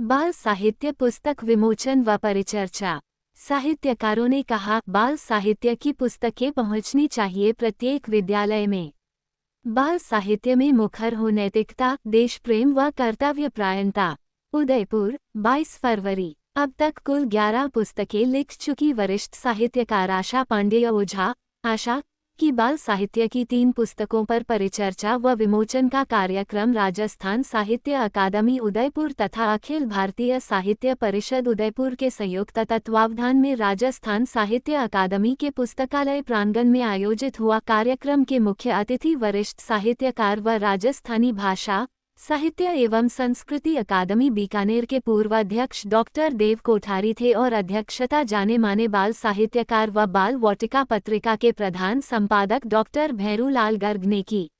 बाल साहित्य पुस्तक विमोचन व परिचर्चा। साहित्यकारों ने कहा, बाल साहित्य की पुस्तकें पहुंचनी चाहिए प्रत्येक विद्यालय में। बाल साहित्य में मुखर हो नैतिकता, देश प्रेम व कर्तव्यपरायणता। उदयपुर, 22 फरवरी। अब तक कुल 11 पुस्तकें लिख चुकी वरिष्ठ साहित्यकार आशा पांडेय ओझा, आशा की बाल साहित्य की 3 पुस्तकों पर परिचर्चा व विमोचन का कार्यक्रम राजस्थान साहित्य अकादमी उदयपुर तथा अखिल भारतीय साहित्य परिषद उदयपुर के संयुक्त तत्वावधान में राजस्थान साहित्य अकादमी के पुस्तकालय प्रांगण में आयोजित हुआ। कार्यक्रम के मुख्य अतिथि वरिष्ठ साहित्यकार व राजस्थानी भाषा, साहित्य एवं संस्कृति अकादमी बीकानेर के पूर्व अध्यक्ष डॉक्टर देव कोठारी थे और अध्यक्षता जाने माने बाल साहित्यकार व बाल वाटिका पत्रिका के प्रधान संपादक डॉक्टर भैरूलाल गर्ग ने की।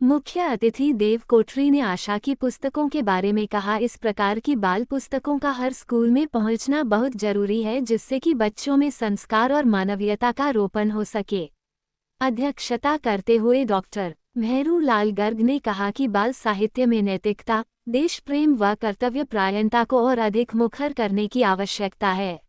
मुख्य अतिथि देव कोठारी ने आशा की पुस्तकों के बारे में कहा, इस प्रकार की बाल पुस्तकों का हर स्कूल में पहुंचना बहुत जरूरी है, जिससे कि बच्चों में संस्कार और मानवीयता का रोपण हो सके। अध्यक्षता करते हुए डॉक्टर भैरूलाल गर्ग ने कहा कि बाल साहित्य में नैतिकता, देश प्रेम व कर्तव्यपरायणता को और अधिक मुखर करने की आवश्यकता है।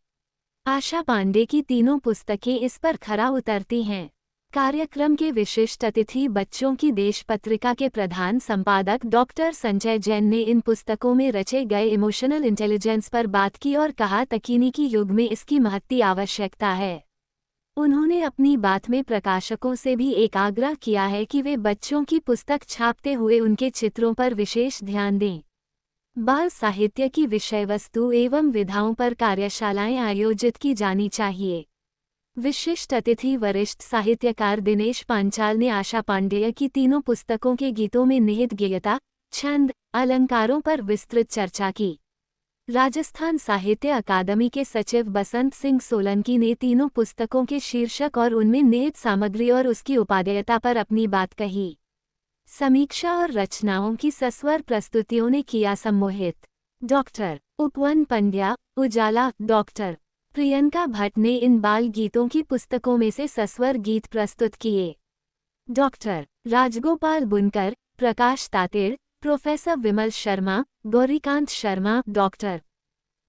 आशा पांडे की तीनों पुस्तकें इस पर खरा उतरती हैं। कार्यक्रम के विशिष्ट अतिथि बच्चों की देश पत्रिका के प्रधान संपादक डॉक्टर संजय जैन ने इन पुस्तकों में रचे गए इमोशनल इंटेलिजेंस पर बात की और कहा, तकनीकी युग में इसकी महती आवश्यकता है। उन्होंने अपनी बात में प्रकाशकों से भी एक आग्रह किया है कि वे बच्चों की पुस्तक छापते हुए उनके चित्रों पर विशेष ध्यान दें। बाल साहित्य की विषय वस्तु एवं विधाओं पर कार्यशालाएं आयोजित की जानी चाहिए। विशिष्ट अतिथि वरिष्ठ साहित्यकार दिनेश पांचाल ने आशा पांडेय की तीनों पुस्तकों के गीतों में निहित गेयता, छंद, अलंकारों पर विस्तृत चर्चा की। राजस्थान साहित्य अकादमी के सचिव बसंत सिंह सोलंकी ने तीनों पुस्तकों के शीर्षक और उनमें निहित सामग्री और उसकी उपादेयता पर अपनी बात कही। समीक्षा और रचनाओं की सस्वर प्रस्तुतियों ने किया सम्मोहित। डॉक्टर उपवन पंड्या, उजाला, डॉक्टर प्रियंका भट्ट ने इन बाल गीतों की पुस्तकों में से सस्वर गीत प्रस्तुत किए। डॉक्टर राजगोपाल बुनकर, प्रकाश तातेड़, प्रोफेसर विमल शर्मा, गौरीकांत शर्मा, डॉक्टर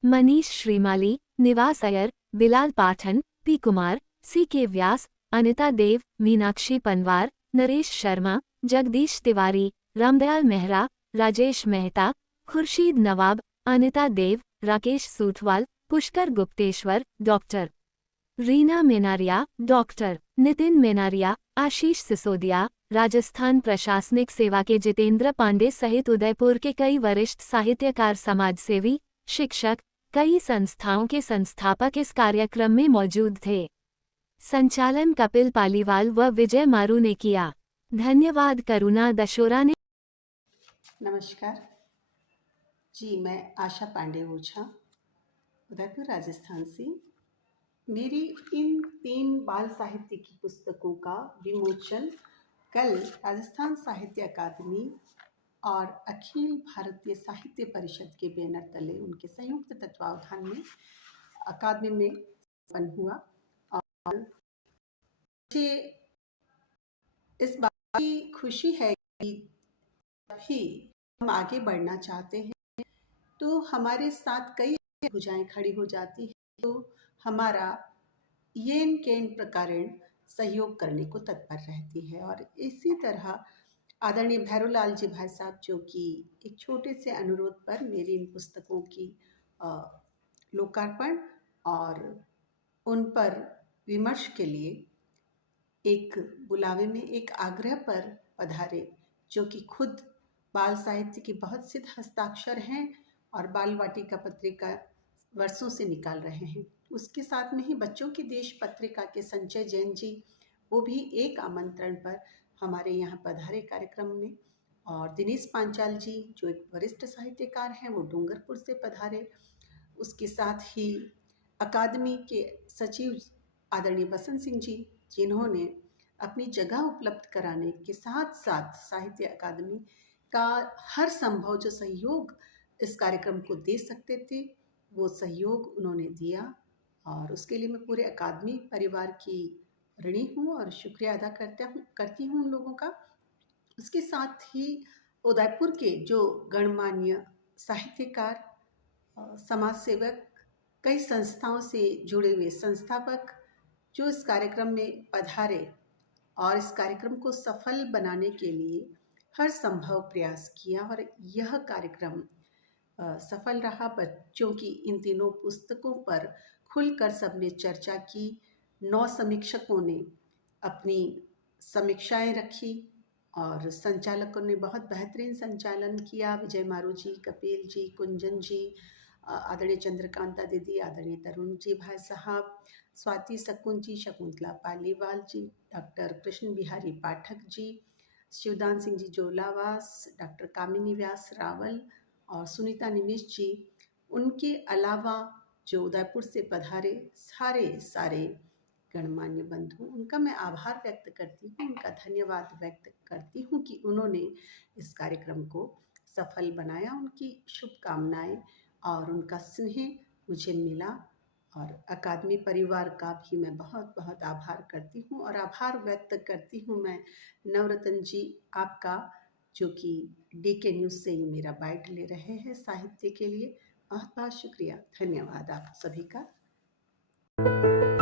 मनीष श्रीमाली, निवास अयर, बिलाल पाठन, पी कुमार, सी के व्यास, अनिता देव, मीनाक्षी पनवार, नरेश शर्मा, जगदीश तिवारी, रामदयाल मेहरा, राजेश मेहता, खुर्शीद नवाब, अनिता देव, राकेश सूठवाल, पुष्कर गुप्तेश्वर, डॉक्टर रीना मेनारिया, डॉक्टर नितिन मेनारिया, आशीष सिसोदिया, राजस्थान प्रशासनिक सेवा के जितेंद्र पांडे सहित उदयपुर के कई वरिष्ठ साहित्यकार, समाजसेवी, शिक्षक, कई संस्थाओं के संस्थापक इस कार्यक्रम में मौजूद थे। संचालन कपिल पालीवाल व विजय मारू ने किया। धन्यवाद। करुणा दशोरा ने। नमस्कार जी, मैं आशा पांडे ओझा, उदयपुर राजस्थान से। मेरी इन 3 बाल साहित्य की पुस्तकों का विमोचन कल राजस्थान साहित्य अकादमी और अखिल भारतीय साहित्य परिषद के बैनर तले उनके संयुक्त तत्वावधान में अकादमी में संपन्न हुआ। और मुझे इस बात की खुशी है कि भी हम आगे बढ़ना चाहते हैं तो हमारे साथ कई भुजाएं खड़ी हो जाती है, तो हमारा येन केन प्रकारेण सहयोग करने को तत्पर रहती है। और इसी तरह आदरणीय भैरूलाल जी भाई साहब, जो कि एक छोटे से अनुरोध पर मेरी इन पुस्तकों की लोकार्पण और उन पर विमर्श के लिए एक बुलावे में, एक आग्रह पर पधारे, जो कि खुद बाल साहित्य की बहुत सिद्ध हस्ताक्षर हैं और बाल वाटिका पत्रिका वर्षों से निकाल रहे हैं। उसके साथ में ही बच्चों की देश पत्रिका के संजय जैन जी, वो भी एक आमंत्रण पर हमारे यहाँ पधारे कार्यक्रम में। और दिनेश पांचाल जी, जो एक वरिष्ठ साहित्यकार हैं, वो डूंगरपुर से पधारे। उसके साथ ही अकादमी के सचिव आदरणीय बसंत सिंह जी, जिन्होंने अपनी जगह उपलब्ध कराने के साथ साथ साहित्य अकादमी का हर संभव जो सहयोग इस कार्यक्रम को दे सकते थे, वो सहयोग उन्होंने दिया। और उसके लिए मैं पूरे अकादमी परिवार की ऋणी हूँ और शुक्रिया अदा करती हूँ उन लोगों का। उसके साथ ही उदयपुर के जो गणमान्य साहित्यकार समाज सेवक, कई संस्थाओं से जुड़े हुए संस्थापक जो इस कार्यक्रम में पधारे और इस कार्यक्रम को सफल बनाने के लिए हर संभव प्रयास किया और यह कार्यक्रम सफल रहा। बच्चों की इन तीनों पुस्तकों पर खुलकर सबने चर्चा की। 9 समीक्षकों ने अपनी समीक्षाएं रखी और संचालकों ने बहुत बेहतरीन संचालन किया। विजय मारू जी, कपिल जी, कुंजन जी, आदरणीय चंद्रकांता दीदी, आदरणीय तरुण जी भाई साहब, स्वाति शकुन जी, शकुंतला पालीवाल जी, डॉक्टर कृष्ण बिहारी पाठक जी, शिवदान सिंह जी जोलावास, डॉक्टर कामिनी व्यास रावल और सुनीता निमिष जी। उनके अलावा जो उदयपुर से पधारे सारे गणमान्य बंधु, उनका मैं आभार व्यक्त करती हूँ, उनका धन्यवाद व्यक्त करती हूँ कि उन्होंने इस कार्यक्रम को सफल बनाया। उनकी शुभकामनाएं और उनका स्नेह मुझे मिला और अकादमी परिवार का भी मैं बहुत बहुत आभार करती हूँ। और आभार व्यक्त करती हूँ मैं नवरत्न जी आपका, जो कि DK न्यूज़ से ही मेरा बाइट ले रहे हैं साहित्य के लिए। बहुत बहुत शुक्रिया, धन्यवाद आप सभी का।